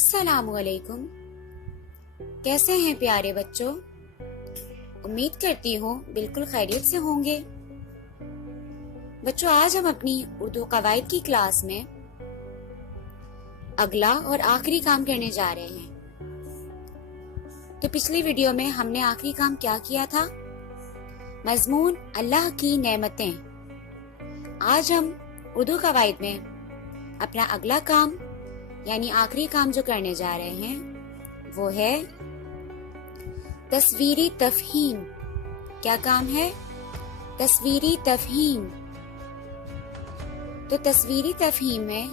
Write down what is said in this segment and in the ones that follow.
अस्सलामुअलैकुम। कैसे हैं प्यारे बच्चों? उम्मीद करती हूँ बिल्कुल खैरियत से होंगे। बच्चों, आज हम अपनी उर्दू कवायद की क्लास में अगला और आखिरी काम करने जा रहे हैं। तो पिछली वीडियो में हमने आखिरी काम क्या किया था? मजमून अल्लाह की नेमतें। आज हम उर्दू कवायद में अपना अगला काम यानी आखिरी काम जो करने जा रहे हैं वो है तस्वीरी तफहीम। क्या काम है? तस्वीरी तफहीम। तो तस्वीरी तफहीम में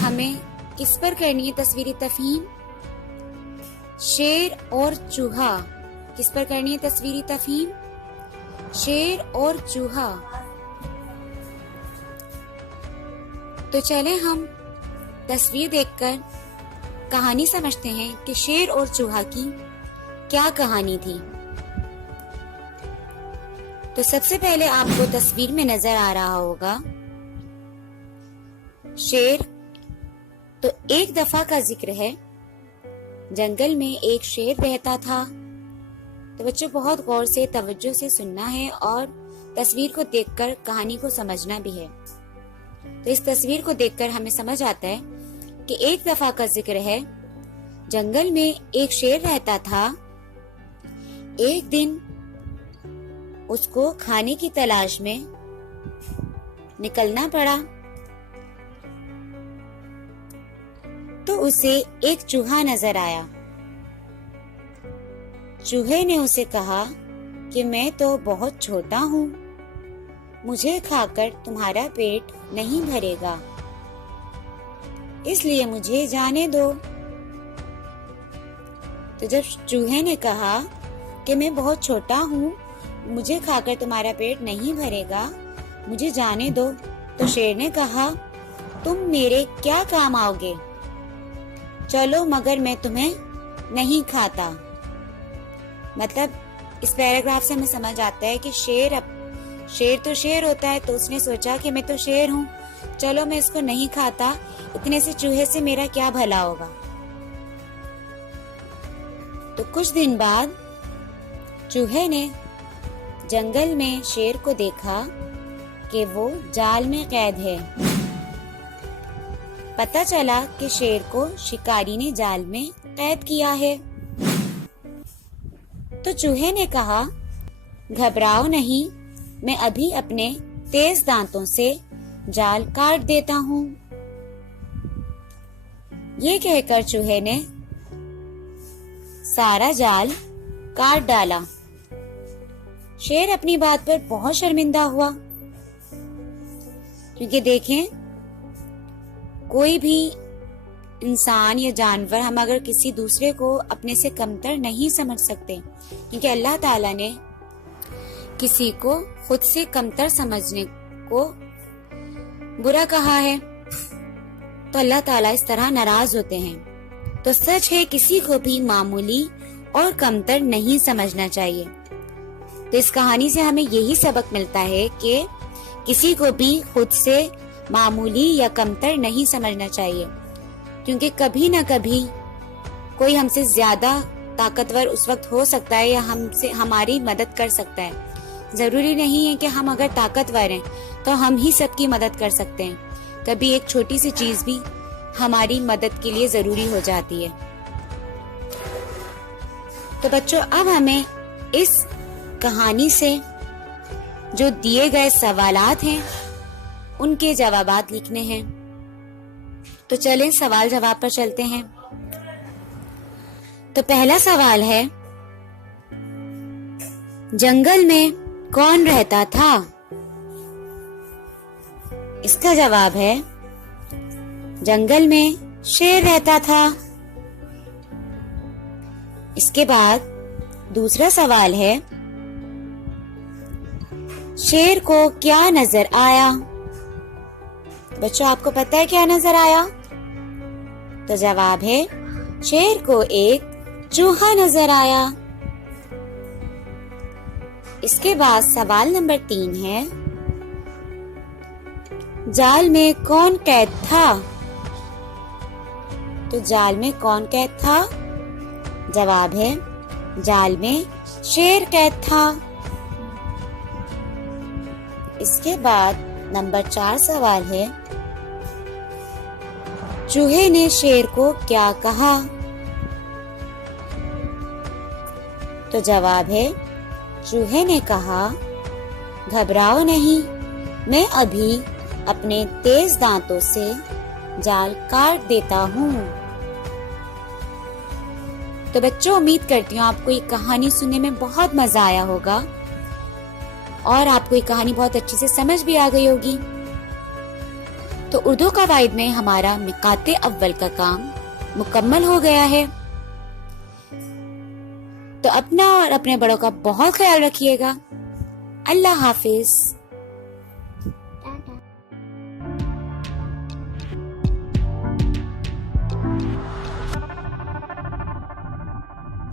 हमें किस पर करनी है तस्वीरी तफहीम? शेर और चूहा। किस पर करनी है तस्वीरी तफहीम? शेर और चूहा। तो चलें हम तस्वीर देखकर कहानी समझते हैं कि शेर और चूहा की क्या कहानी थी। तो सबसे पहले आपको तस्वीर में नजर आ रहा होगा शेर। तो एक दफा का जिक्र है, जंगल में एक शेर रहता था। तो बच्चों बहुत गौर से तवज्जो से सुनना है और तस्वीर को देखकर कहानी को समझना भी है। तो इस तस्वीर को देखकर हमें समझ आता है कि एक दफा का जिक्र है, जंगल में एक शेर रहता था। एक दिन उसको खाने की तलाश में निकलना पड़ा। तो उसे एक चूहा नजर आया। चूहे ने उसे कहा कि मैं तो बहुत छोटा हूँ, मुझे खाकर तुम्हारा पेट नहीं भरेगा, इसलिए मुझे जाने दो। तो जब चूहे ने कहा कि मैं बहुत छोटा हूँ, मुझे खाकर तुम्हारा पेट नहीं भरेगा, मुझे जाने दो, तो शेर ने कहा तुम मेरे क्या काम आओगे? चलो मगर मैं तुम्हें नहीं खाता। मतलब इस पैराग्राफ से हमें समझ आता है कि शेर तो शेर होता है, तो उसने सोचा कि मैं तो शेर हूँ, चलो मैं इसको नहीं खाता, इतने से चूहे से मेरा क्या भला होगा। तो कुछ दिन बाद चूहे ने जंगल में शेर को देखा कि वो जाल में कैद है। पता चला कि शेर को शिकारी ने जाल में कैद किया है। तो चूहे ने कहा घबराओ नहीं, मैं अभी अपने तेज दांतों से जाल काट देता हूँ। ये कहकर चूहे ने सारा जाल काट डाला। शेर अपनी बात पर बहुत शर्मिंदा हुआ, क्योंकि देखें कोई भी इंसान या जानवर, हम अगर किसी दूसरे को अपने से कमतर नहीं समझ सकते, क्योंकि अल्लाह ताला ने किसी को खुद से कमतर समझने को बुरा कहा है, तो अल्लाह ताला इस तरह नाराज होते हैं। तो सच है किसी को भी मामूली और कमतर नहीं समझना चाहिए। तो इस कहानी से हमें यही सबक मिलता है कि किसी को भी खुद से मामूली या कमतर नहीं समझना चाहिए, क्योंकि कभी ना कभी कोई हमसे ज्यादा ताकतवर उस वक्त हो सकता है या हमसे हमारी मदद कर सकता है। जरूरी नहीं है कि हम अगर ताकतवर हैं तो हम ही सबकी मदद कर सकते हैं। कभी एक छोटी सी चीज भी हमारी मदद के लिए जरूरी हो जाती है। तो बच्चों, अब हमें इस कहानी से जो दिए गए सवालात हैं उनके जवाबात लिखने हैं। तो चलें सवाल जवाब पर चलते हैं। तो पहला सवाल है, जंगल में कौन रहता था? इसका जवाब है जंगल में शेर रहता था। इसके बाद दूसरा सवाल है, शेर को क्या नजर आया? बच्चों आपको पता है क्या नजर आया? तो जवाब है शेर को एक चूहा नजर आया। इसके बाद सवाल नंबर 3 है, जाल में कौन कैद था? तो जाल में कौन कैद था? जवाब है, जाल में शेर कैद था। इसके बाद नंबर 4 सवाल है, चूहे ने शेर को क्या कहा? तो जवाब है, चूहे ने कहा, घबराओ नहीं, मैं अभी अपने तेज दांतों से जाल काट देता हूँ। तो बच्चों, उम्मीद करती हूँ आपको ये कहानी सुनने में बहुत मजा आया होगा और आपको ये कहानी बहुत अच्छे से समझ भी आ गई होगी। तो उर्दू कवायद में हमारा मिकाते अव्वल का काम मुकम्मल हो गया है। तो अपना और अपने बड़ों का बहुत ख्याल रखिएगा। अल्लाह हाफिज।